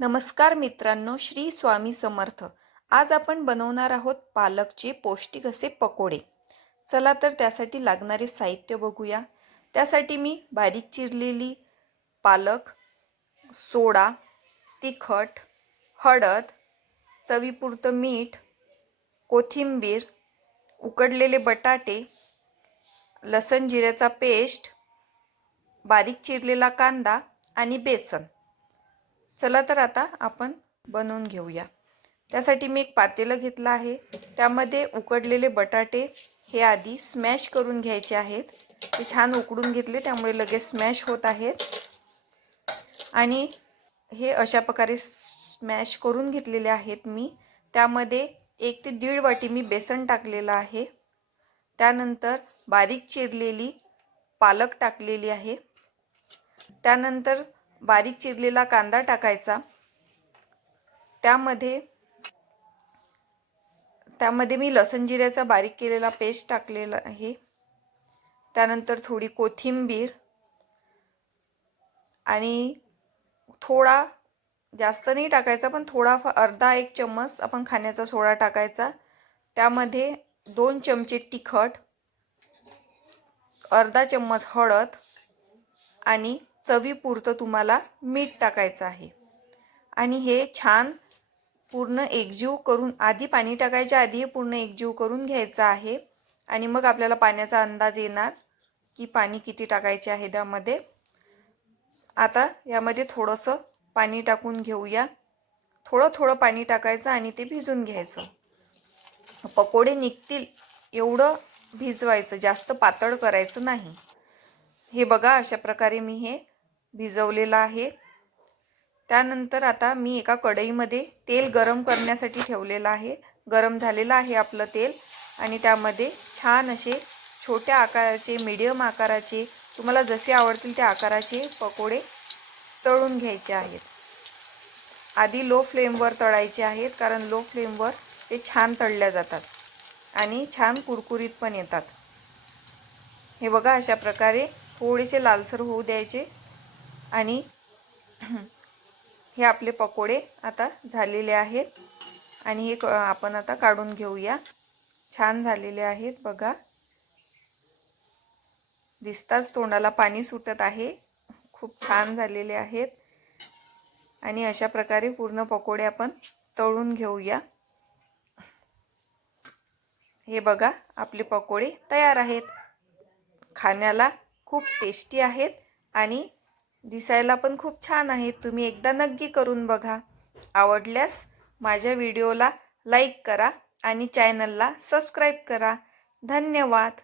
नमस्कार मित्रांनो, श्री स्वामी समर्थ। आज आपण बनवणार आहोत पालकचे पौष्टिक असे पकोडे। चला तर त्यासाठी लागणारे साहित्य बघूया। त्यासाठी मी बारीक चिरलेली पालक, सोडा, तिखट, हळद, चवीपुरतं मीठ, कोथिंबीर, उकडलेले बटाटे, लसण जिऱ्याचा पेस्ट, बारीक चिरलेला कांदा आणि बेसन। चला तर आता आपण बनवून घेऊया। त्यासाठी मी एक पातेलं घेतलं आहे। त्यामध्ये उकडलेले बटाटे हे आधी स्मॅश करून घ्यायचे आहेत। ते छान उकडून घेतले त्यामुळे लगेच स्मॅश होत आहेत आणि हे अशा प्रकारे स्मॅश करून घेतलेले आहेत मी। त्यामध्ये 1 ते 1.5 वाटी मी बेसन टाकलेलं आहे। त्यानंतर बारीक चिरलेली पालक टाकलेली आहे। त्यानंतर बारीक चिरलेला कांदा टाकायचा। त्यामध्ये मी लसण जिऱ्याचा बारीक केलेला पेस्ट टाकलेला आहे। त्यानंतर थोडी कोथिंबीर आणि थोडा, जास्त नाही टाकायचा पण थोडा, अर्धा 1 चम्मच आपण खाण्याचा सोडा टाकायचा। त्यामध्ये 2 चमचे तिखट, अर्धा चम्मच हळद आणि चवीपुरतं तुम्हाला मीठ टाकायचं आहे। आणि हे छान पूर्ण एकजीव करून, आधी पाणी टाकायच्या आधी हे पूर्ण एकजीव करून घ्यायचं आहे। आणि मग आपल्याला पाण्याचा अंदाज येणार की पाणी किती टाकायचे आहे त्यामध्ये। आता यामध्ये थोडंसं पाणी टाकून घेऊया। थोडं पाणी टाकायचं आणि ते भिजून घ्यायचं। पकोडे निघतील एवढं भिजवायचं, जास्त पातळ करायचं नाही। हे बघा, अशा प्रकारे मी हे भिजवलेलं आहे। त्यानंतर आता मी एका कढईमध्ये तेल गरम करण्यासाठी ठेवलेलं आहे। गरम झालेलं आहे आपलं तेल आणि त्यामध्ये छान असे छोट्या आकाराचे, मीडियम आकाराचे, तुम्हाला जसे आवडतील त्या आकाराचे पकोडे तळून घ्यायचे आहेत। आधी लो फ्लेमवर तळायचे आहेत, कारण लो फ्लेमवर ते छान तळल्या जातात आणि छान कुरकुरीत पण येतात। हे बघा, अशा प्रकारे थोडेसे लालसर होऊ द्यायचे आणि हे आपले पकोडे आता झालेले आहेत आणि हे आपण आता काढून घेऊया। छान झालेले आहेत बघा, दिसताच तोंडाला पाणी सुटत आहे। खूप छान झालेले आहेत आणि अशा प्रकारे पूर्ण पकोडे आपण तळून घेऊया। हे बघा, आपले पकोडे तयार आहेत। खाण्याला खूप टेस्टी आहेत आणि दिसायला पण खूप छान आहेत। तुम्ही एकदा नक्की करून बघा। आवडल्यास माझ्या व्हिडिओला लाईक करा आणि चॅनलला सबस्क्राईब करा। धन्यवाद।